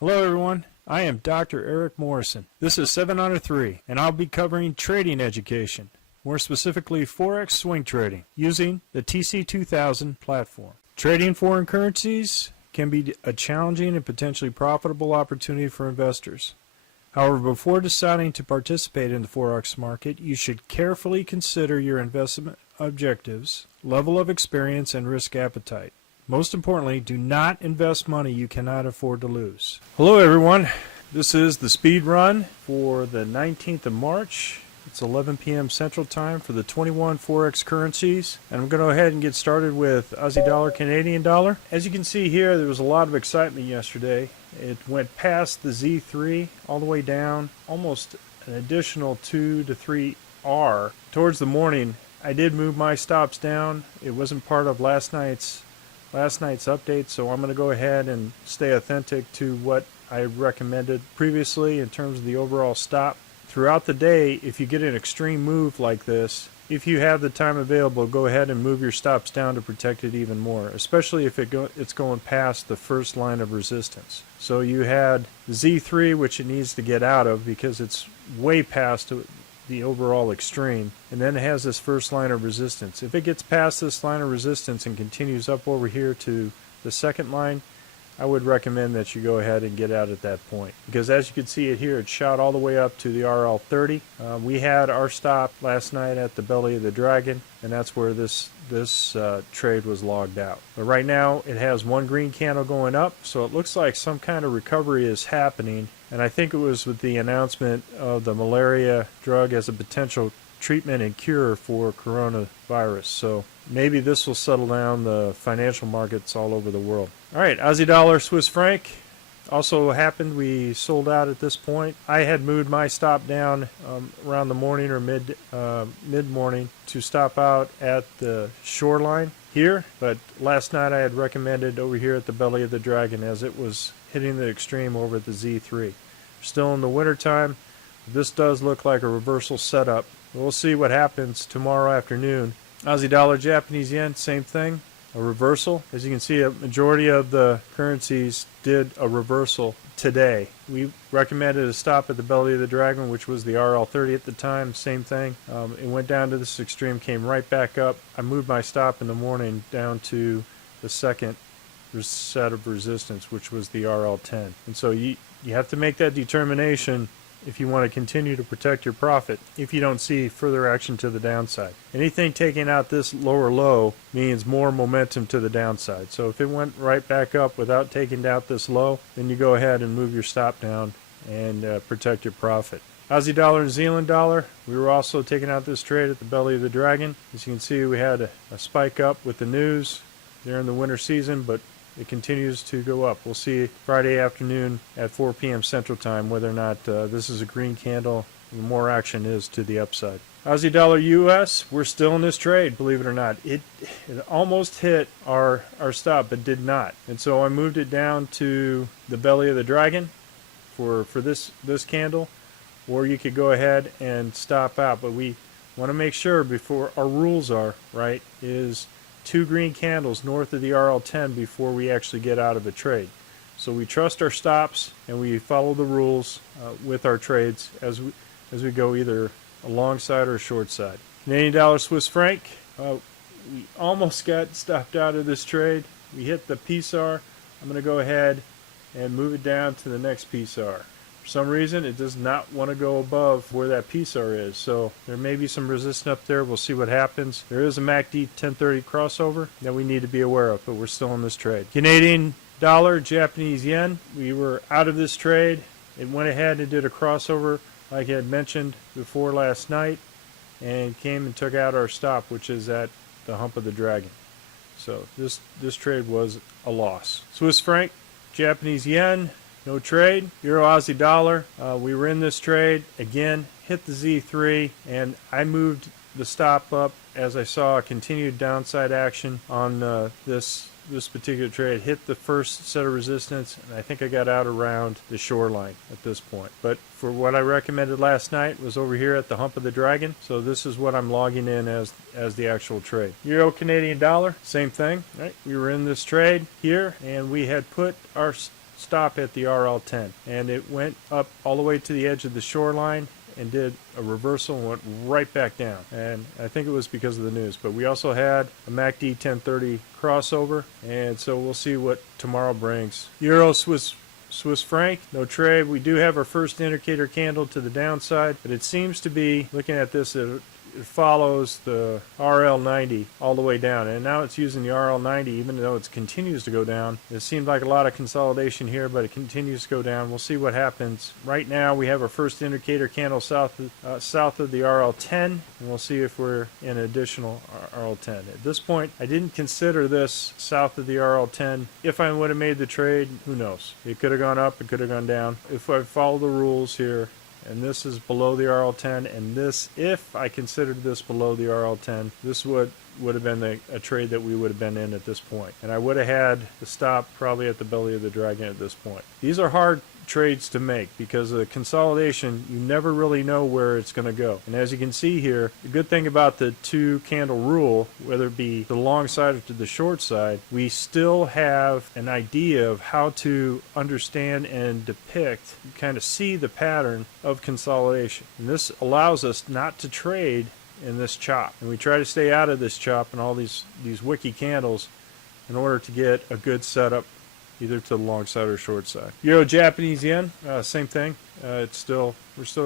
Hello everyone, I am Dr. Eric Morrison. This is 7 Under 3, and I'll be covering trading education, more specifically Forex swing trading, using the TC2000 platform. Trading foreign currencies can be a challenging and potentially profitable opportunity for investors. However, before deciding to participate in the Forex market, you should carefully consider your investment objectives, level of experience, and risk appetite. Most importantly, do not invest money you cannot afford to lose. Hello everyone, this is the speed run for the 19th of March. It's 11 p.m. Central Time for the 21 Forex currencies. And I'm going to go ahead and get started with Aussie dollar, Canadian dollar. As you can see here, there was a lot of excitement yesterday. It went past the Z3 all the way down, almost an additional 2 to 3 R. Towards the morning, I did move my stops down. It wasn't part of last night's update, so I'm going to go ahead and stay authentic to what I recommended previously in terms of the overall stop. Throughout the day, if you get an extreme move like this, if you have the time available, go ahead and move your stops down to protect it even more, especially if it's going past the first line of resistance. So you had Z3, which it needs to get out of because it's way past the overall extreme, and then it has this first line of resistance. If it gets past this line of resistance and continues up over here to the second line, I would recommend that you go ahead and get out at that point, because as you can see it here, it shot all the way up to the RL30. We had our stop last night at the belly of the dragon, and that's where this trade was logged out. But right now it has one green candle going up, so it looks like some kind of recovery is happening. And I think it was with the announcement of the malaria drug as a potential treatment and cure for coronavirus. So maybe this will settle down the financial markets all over the world. All right, Aussie dollar, Swiss franc. Also happened, we sold out at this point. I had moved my stop down around the morning or mid-morning to stop out at the shoreline here. But last night I had recommended over here at the belly of the dragon as it was hitting the extreme over at the Z3. We're still in the winter time. This does look like a reversal setup. We'll see what happens tomorrow afternoon. Aussie dollar, Japanese yen, same thing, a reversal. As you can see, a majority of the currencies did a reversal today. We recommended a stop at the belly of the dragon, which was the RL30 at the time, same thing. It went down to this extreme, came right back up. I moved my stop in the morning down to the second set of resistance, which was the RL10. And so you have to make that determination if you want to continue to protect your profit if you don't see further action to the downside. Anything taking out this lower low means more momentum to the downside. So if it went right back up without taking out this low, then you go ahead and move your stop down and protect your profit. Aussie dollar, New Zealand dollar, we were also taking out this trade at the belly of the dragon. As you can see, we had a spike up with the news during the winter season, but it continues to go up. We'll see Friday afternoon at 4 p.m. Central Time whether or not this is a green candle. The more action is to the upside. Aussie dollar US, we're still in this trade, believe it or not. It almost hit our stop, but did not. And so I moved it down to the belly of the dragon for this candle, or you could go ahead and stop out. But we want to make sure before our rules are, right, is 2 green candles north of the RL10 before we actually get out of a trade. So we trust our stops and we follow the rules with our trades as we go either a long side or a short side. Canadian dollar, Swiss franc. We almost got stopped out of this trade. We hit the PSAR. I'm going to go ahead and move it down to the next PSAR. For some reason, it does not want to go above where that PSAR is. So there may be some resistance up there. We'll see what happens. There is a MACD 1030 crossover that we need to be aware of, but we're still in this trade. Canadian dollar, Japanese yen. We were out of this trade. It went ahead and did a crossover like I had mentioned before last night and came and took out our stop, which is at the hump of the dragon. So this trade was a loss. Swiss franc, Japanese yen. No trade. Euro Aussie dollar. We were in this trade. Again, hit the Z3, and I moved the stop up as I saw a continued downside action on this particular trade. Hit the first set of resistance, and I think I got out around the shoreline at this point. But for what I recommended last night was over here at the hump of the dragon. So this is what I'm logging in as the actual trade. Euro Canadian dollar, same thing. Right? We were in this trade here, and we had put our stop at the RL10, and it went up all the way to the edge of the shoreline and did a reversal and went right back down. And I think it was because of the news. But we also had a MACD 1030 crossover, and so we'll see what tomorrow brings. Euro Swiss franc, no trade. We do have our first indicator candle to the downside, but it seems to be, looking at this, it follows the RL90 all the way down, and now it's using the RL90 even though it continues to go down. It seemed like a lot of consolidation here, but it continues to go down. We'll see what happens. Right now we have our first indicator candle south of the RL10, and we'll see if we're in an additional RL10. At this point, I didn't consider this south of the RL10. If I would have made the trade, who knows? It could have gone up, it could have gone down. If I follow the rules here, and this is below the RL10, and this, if I considered this below the RL10, this would have been a trade that we would have been in at this point. And I would have had the stop probably at the belly of the dragon at this point. These are hard trades to make because of the consolidation. You never really know where it's going to go. And as you can see here, the good thing about the two candle rule, whether it be the long side or to the short side, we still have an idea of how to understand and depict, kind of see the pattern of consolidation. And this allows us not to trade in this chop. And we try to stay out of this chop and all these wicky candles in order to get a good setup either to the long side or short side. Euro Japanese yen, same thing. We're still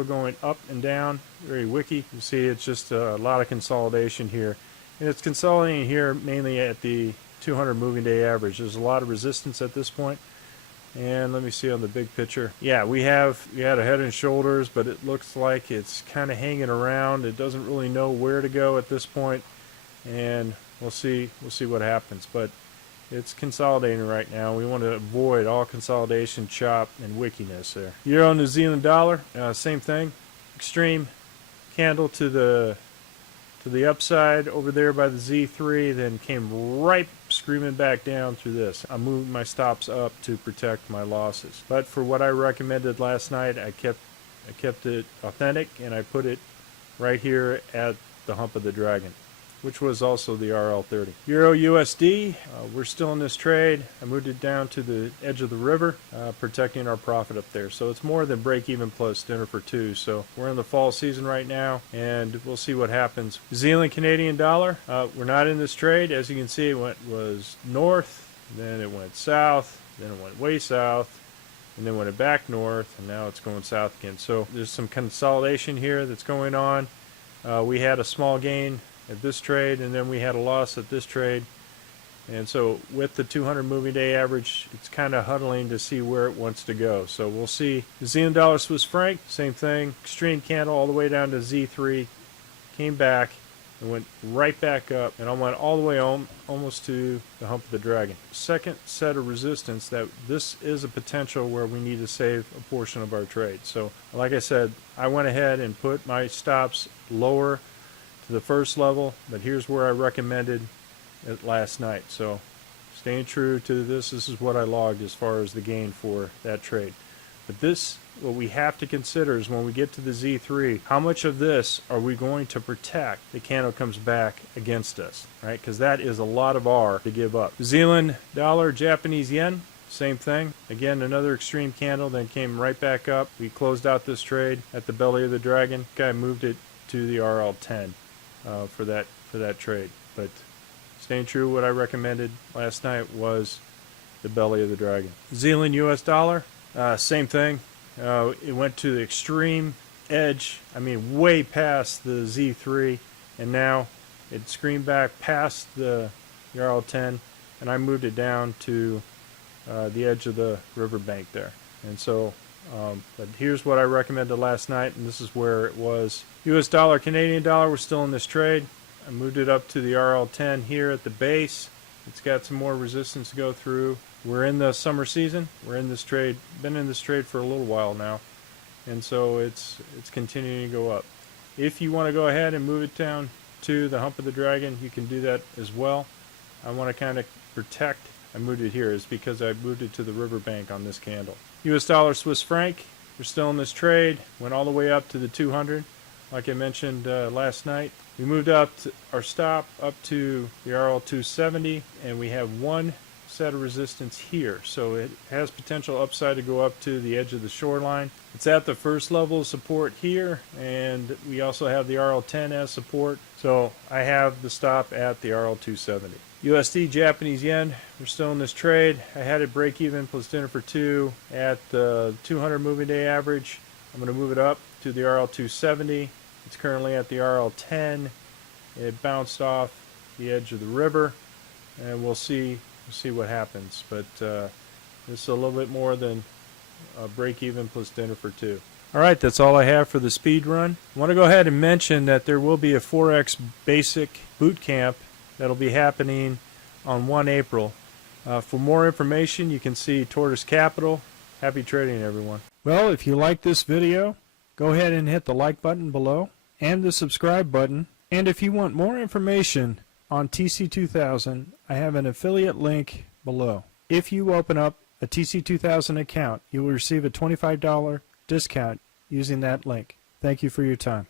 going up and down, very wicky. You see it's just a lot of consolidation here. And it's consolidating here mainly at the 200 moving day average. There's a lot of resistance at this point. And let me see on the big picture. Yeah, we had a head and shoulders, but it looks like it's kind of hanging around. It doesn't really know where to go at this point, and we'll see what happens. But it's consolidating right now. We want to avoid all consolidation, chop, and wickiness there. Euro New Zealand dollar, same thing. Extreme candle to the upside over there by the Z3, then came right screaming back down through this. I'm moving my stops up to protect my losses. But for what I recommended last night, I kept it authentic, and I put it right here at the hump of the dragon, which was also the RL30. Euro USD, we're still in this trade. I moved it down to the edge of the river, protecting our profit up there. So it's more than break even plus dinner for two. So we're in the fall season right now, and we'll see what happens. New Zealand Canadian dollar, we're not in this trade. As you can see, it was north, then it went south, then it went way south, and then went back north, and now it's going south again. So there's some consolidation here that's going on. We had a small gain at this trade, and then we had a loss at this trade. And so with the 200 moving day average, it's kind of huddling to see where it wants to go. So we'll see. New Zealand dollar Swiss franc, same thing. Extreme candle all the way down to Z3, came back and went right back up, and I went all the way almost to the hump of the dragon. Second set of resistance, that this is a potential where we need to save a portion of our trade. So like I said, I went ahead and put my stops lower to the first level, but here's where I recommended it last night. So staying true to this is what I logged as far as the gain for that trade. But what we have to consider is when we get to the Z3, how much of this are we going to protect the candle comes back against us, right? Because that is a lot of R to give up. New Zealand dollar, Japanese yen, same thing. Again, another extreme candle, then came right back up. We closed out this trade at the belly of the dragon. Guy moved it to the RL10 for that trade. But staying true, what I recommended last night was the belly of the dragon. New Zealand US dollar, same thing. It went to the extreme edge, I mean way past the Z3, and now it screamed back past the RL10, and I moved it down to the edge of the riverbank there. And so, but here's what I recommended last night, and this is where it was. US dollar, Canadian dollar, we're still in this trade. I moved it up to the RL10 here at the base. It's got some more resistance to go through. We're in the summer season. We're in this trade, been in this trade for a little while now, and so it's continuing to go up. If you want to go ahead and move it down to the hump of the dragon, you can do that as well. I want to kind of protect. I moved it here is because I moved it to the riverbank on this candle. US dollar, Swiss franc, we're still in this trade. Went all the way up to the 200, like I mentioned last night. We moved up our stop up to the RL270, and we have one set of resistance here, so it has potential upside to go up to the edge of the shoreline. It's at the first level of support here, and we also have the RL10 as support, so I have the stop at the RL270. USD Japanese yen, we're still in this trade. I had it break even plus dinner for two at the 200 moving day average. I'm going to move it up to the RL270. It's currently at the RL10. It bounced off the edge of the river, and we'll see what happens. But this is a little bit more than a break even plus dinner for two. Alright, that's all I have for the speed run. I want to go ahead and mention that there will be a Forex basic boot camp that'll be happening on 1 April. For more information, you can see Tortoise Capital. Happy trading, everyone. Well, if you like this video, go ahead and hit the like button below and the subscribe button. And if you want more information on TC2000, I have an affiliate link below. If you open up a TC2000 account, you will receive a $25 discount using that link. Thank you for your time.